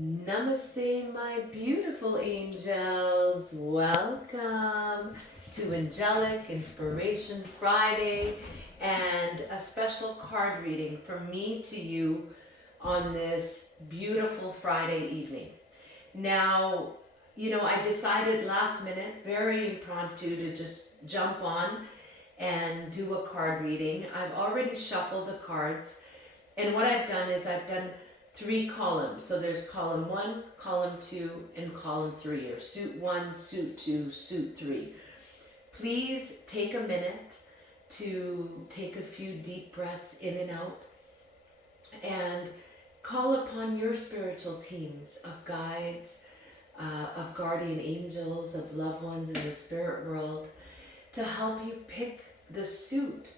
Namaste, my beautiful angels. Welcome to Angelic Inspiration Friday and a special card reading from me to you on this beautiful Friday evening. Now, I decided last minute, very impromptu, to just jump on and do a card reading. I've already shuffled the cards, and what I've done is I've done three columns. So there's column one, column two, and column three, or suit one, suit two, suit three. Please take a minute to take a few deep breaths in and out and call upon your spiritual teams of guides, of guardian angels, of loved ones in the spirit world to help you pick the suit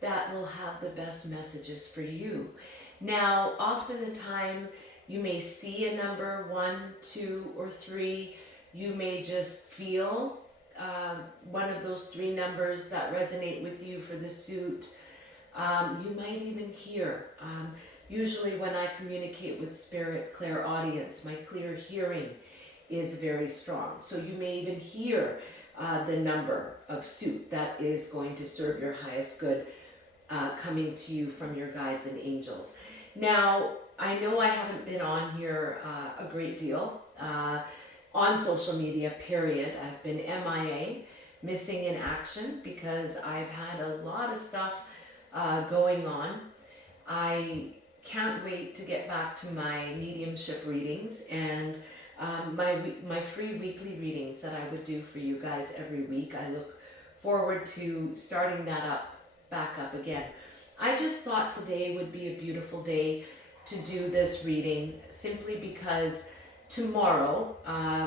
that will have the best messages for you. Now, often the time you may see a number 1, 2, or 3. You may just feel one of those 3 numbers that resonate with you for the suit. You might even hear. Usually when I communicate with spirit clairaudience, my clear hearing is very strong. So you may even hear the number of suit that is going to serve your highest good coming to you from your guides and angels. Now, I know I haven't been on here a great deal on social media, period. I've been MIA, missing in action, because I've had a lot of stuff going on. I can't wait to get back to my mediumship readings and my free weekly readings that I would do for you guys every week. I look forward to starting that back up again. I just thought today would be a beautiful day to do this reading, simply because tomorrow,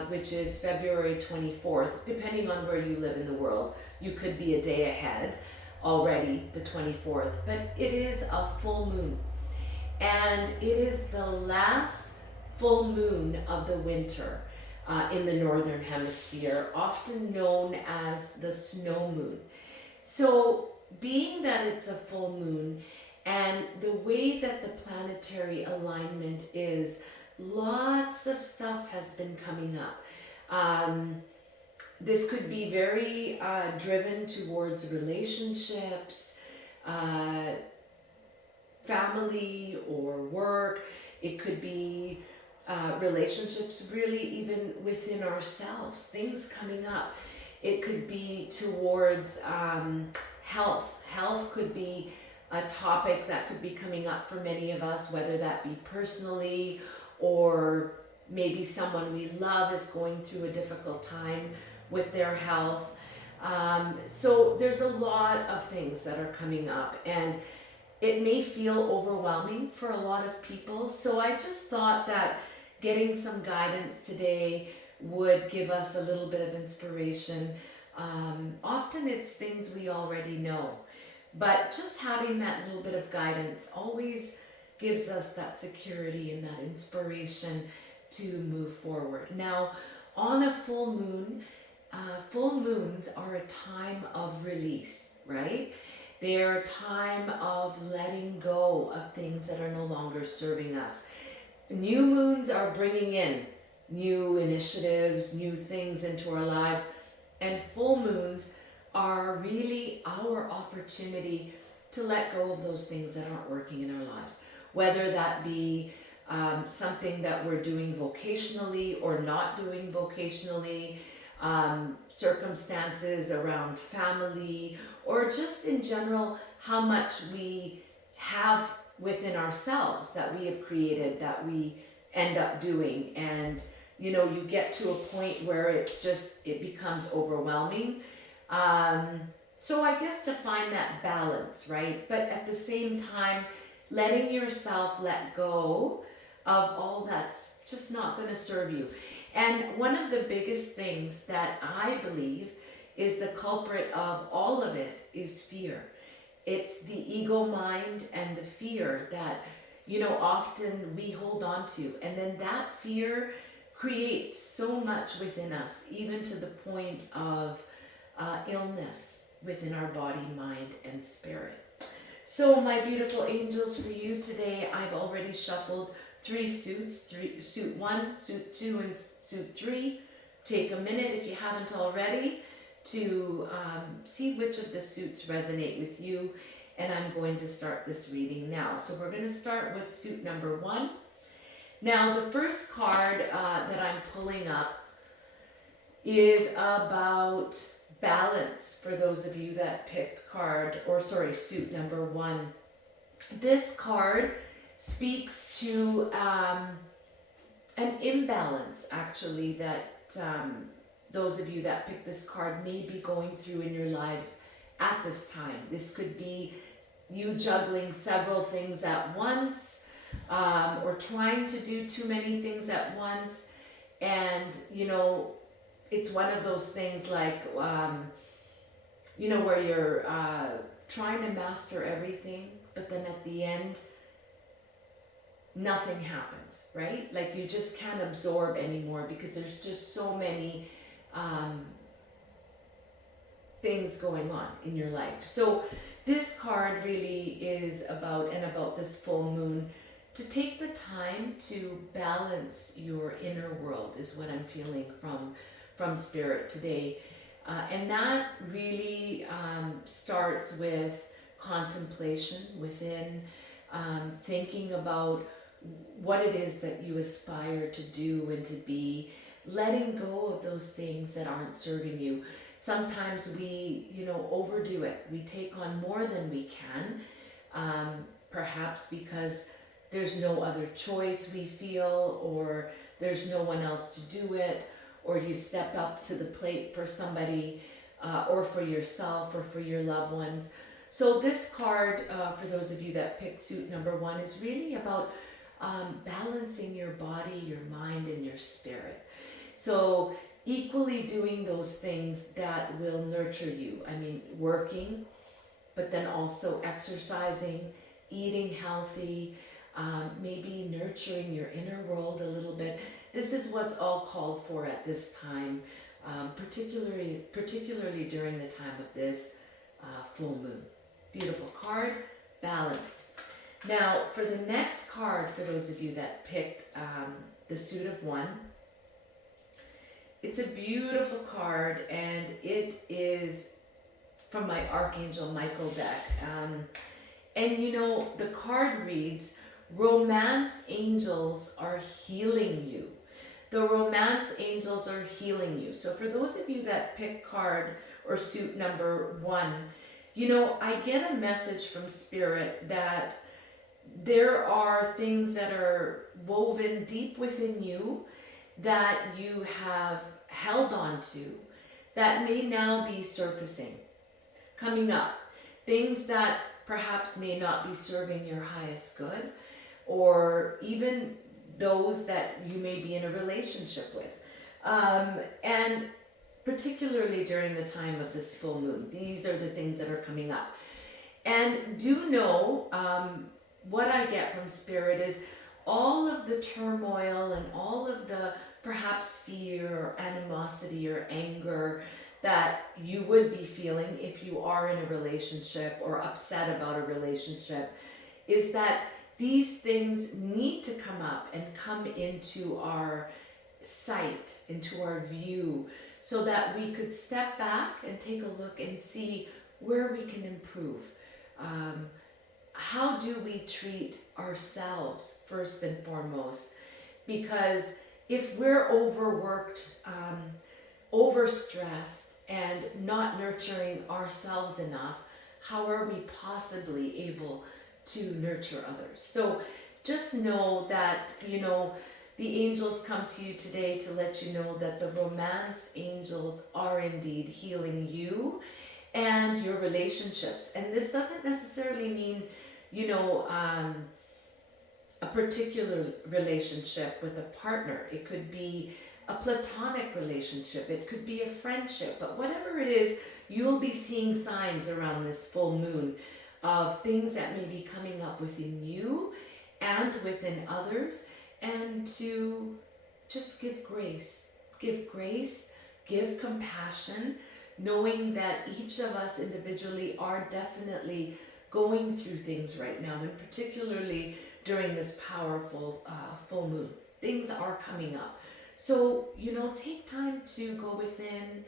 which is February 24th, depending on where you live in the world, you could be a day ahead already, the 24th, but it is a full moon. And it is the last full moon of the winter in the northern hemisphere, often known as the snow moon. So being that it's a full moon and the way that the planetary alignment is, lots of stuff has been coming up. This could be very driven towards relationships, family or work. It could be relationships really even within ourselves, things coming up. It could be towards health. Health could be a topic that could be coming up for many of us, whether that be personally or maybe someone we love is going through a difficult time with their health. So there's a lot of things that are coming up, and it may feel overwhelming for a lot of people. So I just thought that getting some guidance today would give us a little bit of inspiration. Often it's things we already know, but just having that little bit of guidance always gives us that security and that inspiration to move forward. Now, on a full moon, full moons are a time of release, right? They are a time of letting go of things that are no longer serving us. New moons are bringing in new initiatives, new things into our lives, and full moons are really our opportunity to let go of those things that aren't working in our lives, whether that be something that we're doing vocationally or not doing vocationally, circumstances around family, or just in general how much we have within ourselves that we have created that we end up doing. And you get to a point where it becomes overwhelming. So I guess to find that balance, right? But at the same time, letting yourself let go of all that's just not going to serve you. And one of the biggest things that I believe is the culprit of all of it is fear. It's the ego mind and the fear that, often we hold on to. And then that fear creates so much within us, even to the point of illness within our body, mind, and spirit. So my beautiful angels, for you today, I've already shuffled three suits, suit 1, suit 2, and suit 3. Take a minute if you haven't already to see which of the suits resonate with you, and I'm going to start this reading now. So we're going to start with suit number 1. Now the first card that I'm pulling up is about balance for those of you that picked suit number 1. This card speaks to an imbalance, actually, that those of you that picked this card may be going through in your lives at this time. This could be you juggling several things at once, or trying to do too many things at once. And, it's one of those things like, where you're trying to master everything, but then at the end, nothing happens, right? Like you just can't absorb anymore because there's just so many things going on in your life. So this card really is about this full moon, to take the time to balance your inner world is what I'm feeling from Spirit today. And that really starts with contemplation within, thinking about what it is that you aspire to do and to be, letting go of those things that aren't serving you. Sometimes we, overdo it. We take on more than we can, perhaps because there's no other choice we feel, or there's no one else to do it, or you step up to the plate for somebody, or for yourself, or for your loved ones. So this card, for those of you that picked suit number 1, is really about balancing your body, your mind, and your spirit. So equally doing those things that will nurture you. I mean, working, but then also exercising, eating healthy, maybe nurturing your inner world a little bit. This is what's all called for at this time, particularly during the time of this full moon. Beautiful card, balance. Now, for the next card, for those of you that picked the suit of 1, it's a beautiful card, and it is from my Archangel Michael deck. And the card reads, Romance angels are healing you. The romance angels are healing you. So for those of you that pick card or suit number 1, I get a message from Spirit that there are things that are woven deep within you that you have held on to that may now be surfacing, coming up. Things that perhaps may not be serving your highest good, or even those that you may be in a relationship with. And particularly during the time of this full moon, these are the things that are coming up. And do know, what I get from Spirit is all of the turmoil and all of the perhaps fear or animosity or anger that you would be feeling if you are in a relationship or upset about a relationship, is that these things need to come up and come into our sight, into our view, so that we could step back and take a look and see where we can improve. How do we treat ourselves first and foremost? Because if we're overworked, overstressed, and not nurturing ourselves enough, how are we possibly able to nurture others? So just know that, the angels come to you today to let you know that the romance angels are indeed healing you and your relationships. And this doesn't necessarily mean, a particular relationship with a partner. It could be a platonic relationship. It could be a friendship. But whatever it is, you'll be seeing signs around this full moon of things that may be coming up within you and within others, and to just give grace, give compassion, knowing that each of us individually are definitely going through things right now, and particularly during this powerful full moon. Things are coming up. So, take time to go within,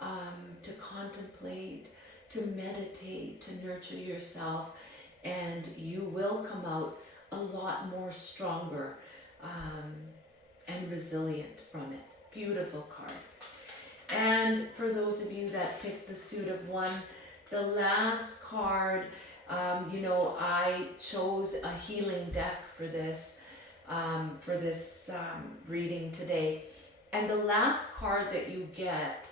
to contemplate, to meditate, to nurture yourself, and you will come out a lot more stronger and resilient from it. Beautiful card. And for those of you that picked the suit of one, the last card, I chose a healing deck for this reading today. And the last card that you get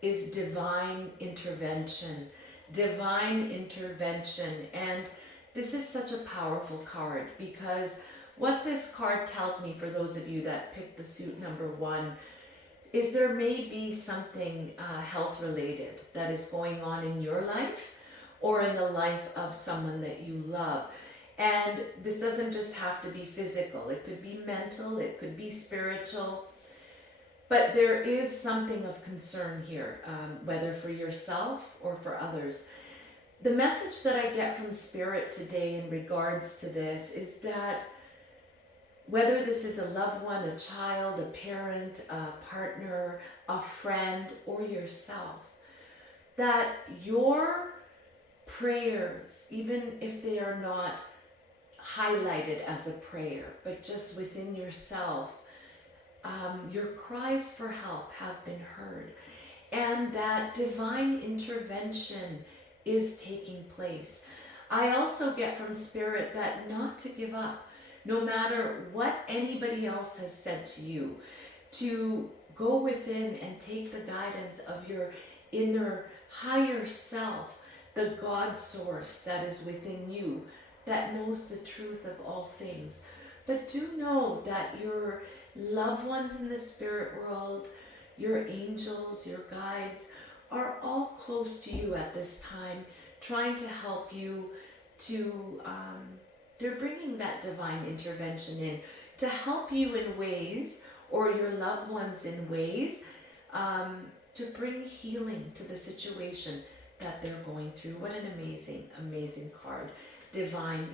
is Divine Intervention. Divine Intervention. And this is such a powerful card, because what this card tells me, for those of you that picked the suit number one, is there may be something health related that is going on in your life or in the life of someone that you love. And this doesn't just have to be physical. It could be mental, it could be spiritual. But there is something of concern here, whether for yourself or for others. The message that I get from Spirit today in regards to this is that whether this is a loved one, a child, a parent, a partner, a friend, or yourself, that your prayers, even if they are not highlighted as a prayer, but just within yourself, your cries for help have been heard, and that divine intervention is taking place. I also get from Spirit that not to give up, no matter what anybody else has said to you, to go within and take the guidance of your inner higher self, the God source that is within you, that knows the truth of all things. But do know that your loved ones in the spirit world, your angels, your guides, are all close to you at this time, trying to help you to, they're bringing that divine intervention in to help you in ways, or your loved ones in ways, to bring healing to the situation that they're going through. What an amazing, amazing card. Divine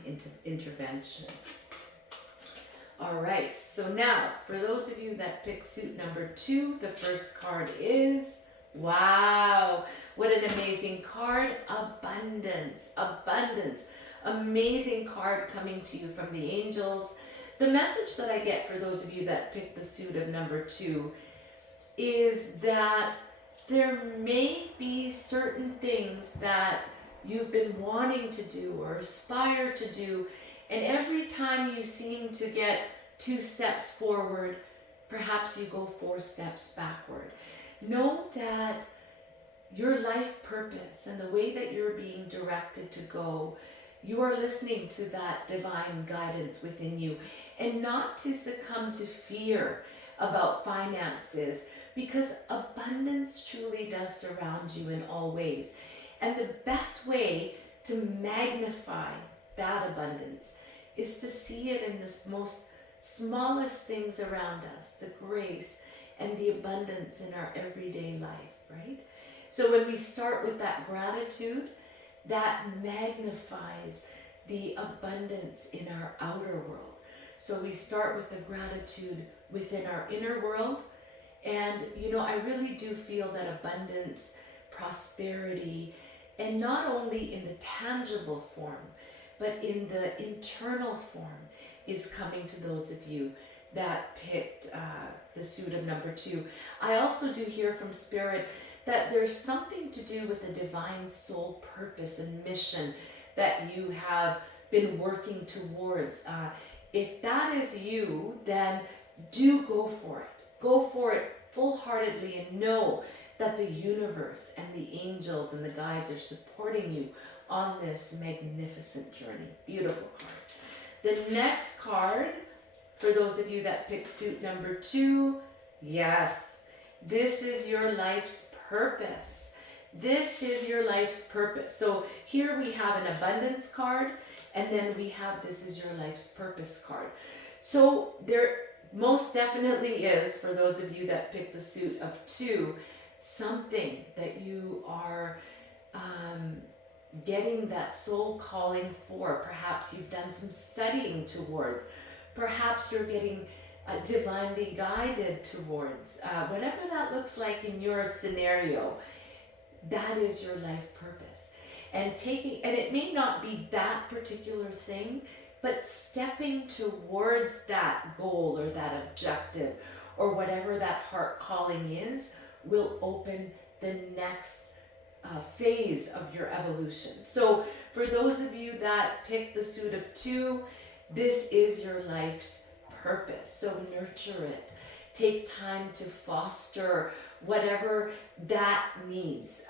intervention. All right, so now for those of you that picked suit number two, the first card is, wow, what an amazing card. Abundance, abundance. Amazing card coming to you from the angels. The message that I get for those of you that picked the suit of number two is that there may be certain things that you've been wanting to do or aspire to do, and every time you seem to get 2 steps forward, perhaps you go 4 steps backward. Know that your life purpose and the way that you're being directed to go, you are listening to that divine guidance within you, and not to succumb to fear about finances, because abundance truly does surround you in all ways. And the best way to magnify that abundance is to see it in the most smallest things around us, the grace and the abundance in our everyday life, right? So when we start with that gratitude, that magnifies the abundance in our outer world. So we start with the gratitude within our inner world. And, I really do feel that abundance, prosperity, and not only in the tangible form, but in the internal form, is coming to those of you that picked the suit of number two. I also do hear from Spirit that there's something to do with the divine soul purpose and mission that you have been working towards. If that is you, then do go for it. Go for it full-heartedly, and know that the universe and the angels and the guides are supporting you on this magnificent journey. Beautiful card. The next card, for those of you that picked suit number two, yes, this is your life's purpose. This is your life's purpose. So here we have an abundance card, and then we have this is your life's purpose card. So there most definitely is, for those of you that picked the suit of two, something that you are getting that soul calling for. Perhaps you've done some studying towards. Perhaps you're getting divinely guided towards. Whatever that looks like in your scenario, that is your life purpose. And it may not be that particular thing, but stepping towards that goal or that objective or whatever that heart calling is will open the next phase of your evolution. So for those of you that pick the suit of 2, this is your life's purpose. So nurture it. Take time to foster whatever that needs.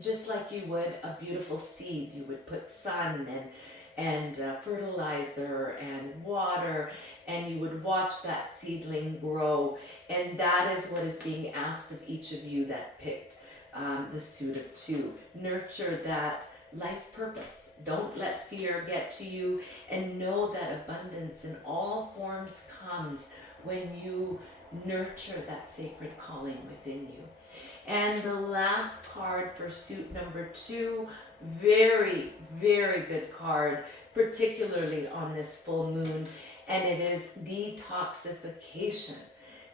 Just like you would a beautiful seed, you would put sun and fertilizer and water, and you would watch that seedling grow. And that is what is being asked of each of you that picked the suit of 2. Nurture that life purpose. Don't let fear get to you, and know that abundance in all forms comes when you nurture that sacred calling within you. And the last card for suit number 2, very, very good card, particularly on this full moon, and it is detoxification.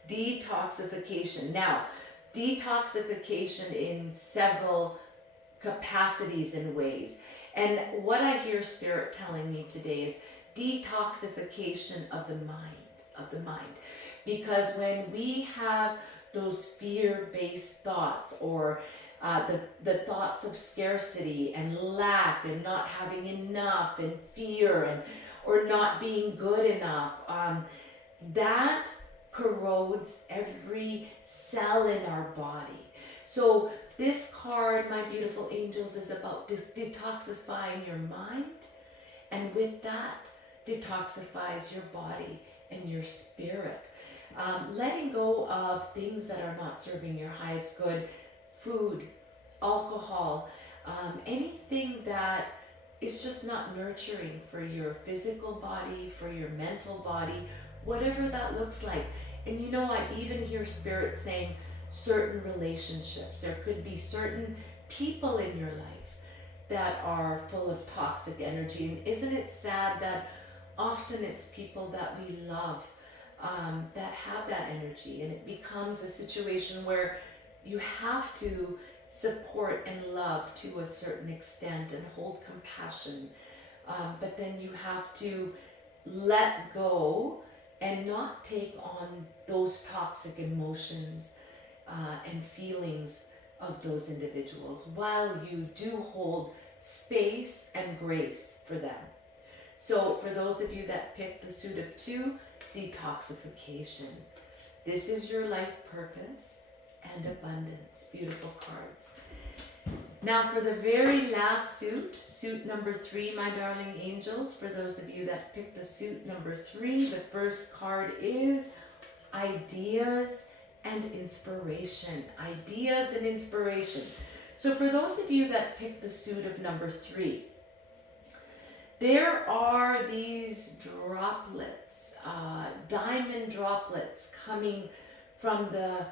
Detoxification. Now, detoxification in several capacities and ways. And what I hear Spirit telling me today is detoxification of the mind. Because when we have those fear-based thoughts, or the thoughts of scarcity and lack and not having enough and fear or not being good enough, that corrodes every cell in our body. So this card, my beautiful angels, is about detoxifying your mind, and with that, detoxifies your body and your spirit. Letting go of things that are not serving your highest good, food, alcohol, anything that is just not nurturing for your physical body, for your mental body, whatever that looks like. And you know, I even hear Spirit saying certain relationships. There could be certain people in your life that are full of toxic energy. And isn't it sad that often it's people that we love that have that energy, and it becomes a situation where you have to support and love to a certain extent and hold compassion, but then you have to let go and not take on those toxic emotions and feelings of those individuals, while you do hold space and grace for them. So for those of you that picked the suit of 2, detoxification. This is your life purpose and abundance. Beautiful cards. Now for the very last suit, suit number 3, my darling angels, for those of you that picked the suit number 3, the first card is ideas and inspiration. Ideas and inspiration. So for those of you that picked the suit of number 3, there are these droplets, diamond droplets coming from the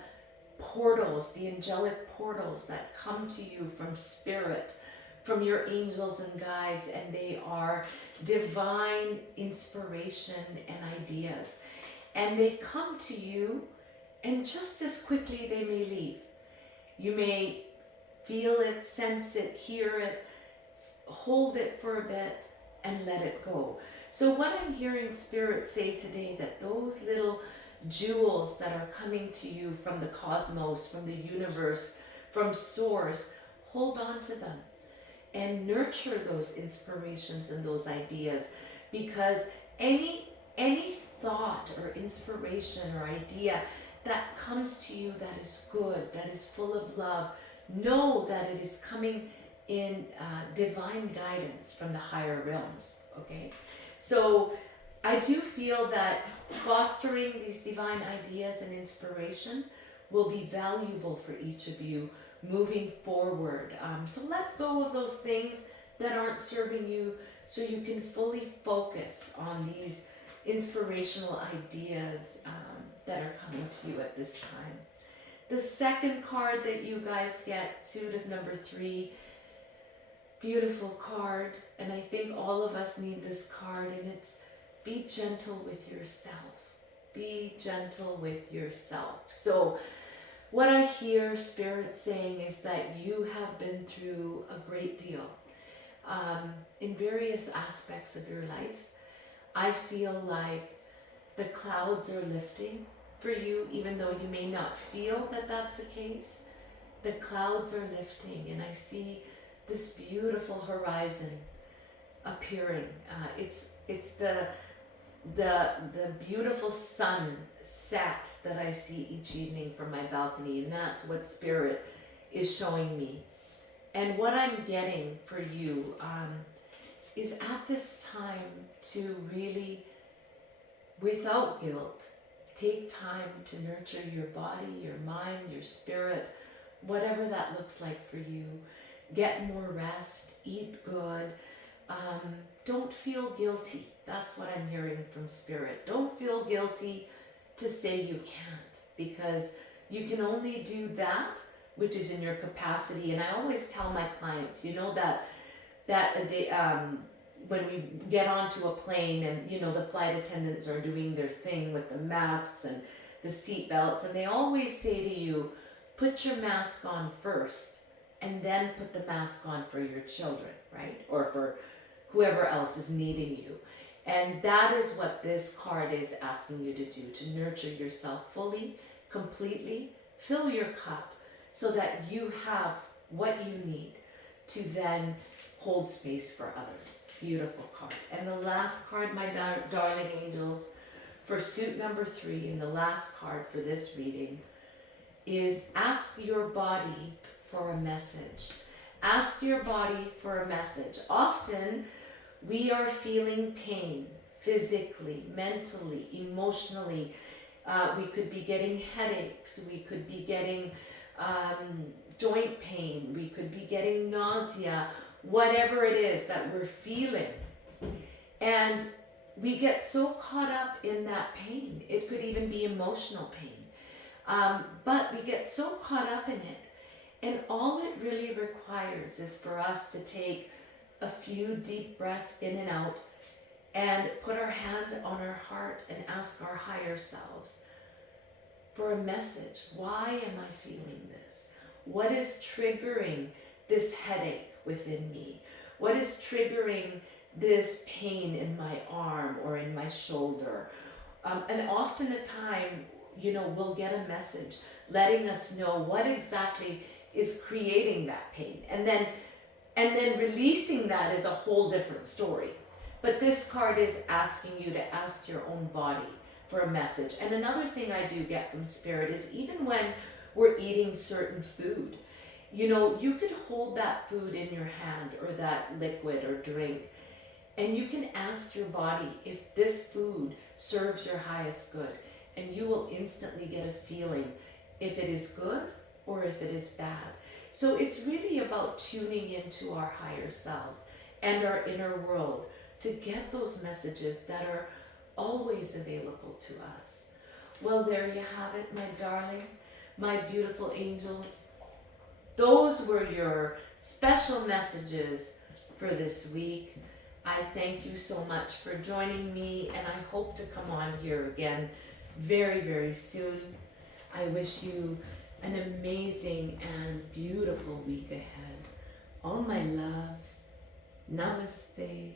portals, the angelic portals that come to you from Spirit, from your angels and guides, and they are divine inspiration and ideas. And they come to you, and just as quickly they may leave. You may feel it, sense it, hear it, hold it for a bit, and let it go. So what I'm hearing Spirit say today, that those little jewels that are coming to you from the cosmos, from the universe, from Source, hold on to them and nurture those inspirations and those ideas, because any thought or inspiration or idea that comes to you that is good, that is full of love, know that it is coming in divine guidance from the higher realms, okay? So I do feel that fostering these divine ideas and inspiration will be valuable for each of you moving forward. So let go of those things that aren't serving you, so you can fully focus on these inspirational ideas that are coming to you at this time. The second card that you guys get, suit of number 3, beautiful card, and I think all of us need this card, and it's be gentle with yourself. Be gentle with yourself. So what I hear Spirit saying is that you have been through a great deal in various aspects of your life. I feel like the clouds are lifting for you, even though you may not feel that that's the case. The clouds are lifting, and I see this beautiful horizon appearing. It's the beautiful sunset that I see each evening from my balcony, and that's what Spirit is showing me. And what I'm getting for you is at this time to really, without guilt, take time to nurture your body, your mind, your spirit, whatever that looks like for you. Get more rest, eat good. Don't feel guilty. That's what I'm hearing from Spirit. Don't feel guilty to say you can't, because you can only do that which is in your capacity. And I always tell my clients, you know, that a day, when we get onto a plane and, you know, the flight attendants are doing their thing with the masks and the seat belts, and they always say to you, put your mask on first and then put the mask on for your children, right? Or for whoever else is needing you. And that is what this card is asking you to do, to nurture yourself fully, completely, fill your cup so that you have what you need to then hold space for others. Beautiful card. And the last card, my darling angels, for suit number 3, and the last card for this reading, is ask your body for a message. Ask your body for a message. Often we are feeling pain physically, mentally, emotionally. We could be getting headaches. We could be getting joint pain. We could be getting nausea. Whatever it is that we're feeling. And we get so caught up in that pain. It could even be emotional pain. But we get so caught up in it. And all it really requires is for us to take a few deep breaths in and out and put our hand on our heart and ask our higher selves for a message. Why am I feeling this? What is triggering this headache within me? What is triggering this pain in my arm or in my shoulder? And often a time, you know, we'll get a message letting us know what exactly is creating that pain. And then releasing that is a whole different story. But this card is asking you to ask your own body for a message. And another thing I do get from Spirit is even when we're eating certain food, you know, you could hold that food in your hand or that liquid or drink, and you can ask your body if this food serves your highest good, and you will instantly get a feeling if it is good or if it is bad. So it's really about tuning into our higher selves and our inner world to get those messages that are always available to us. Well, there you have it, my darling, my beautiful angels. Those were your special messages for this week. I thank you so much for joining me, and I hope to come on here again very, very soon. I wish you an amazing and beautiful week ahead. All my love. Namaste.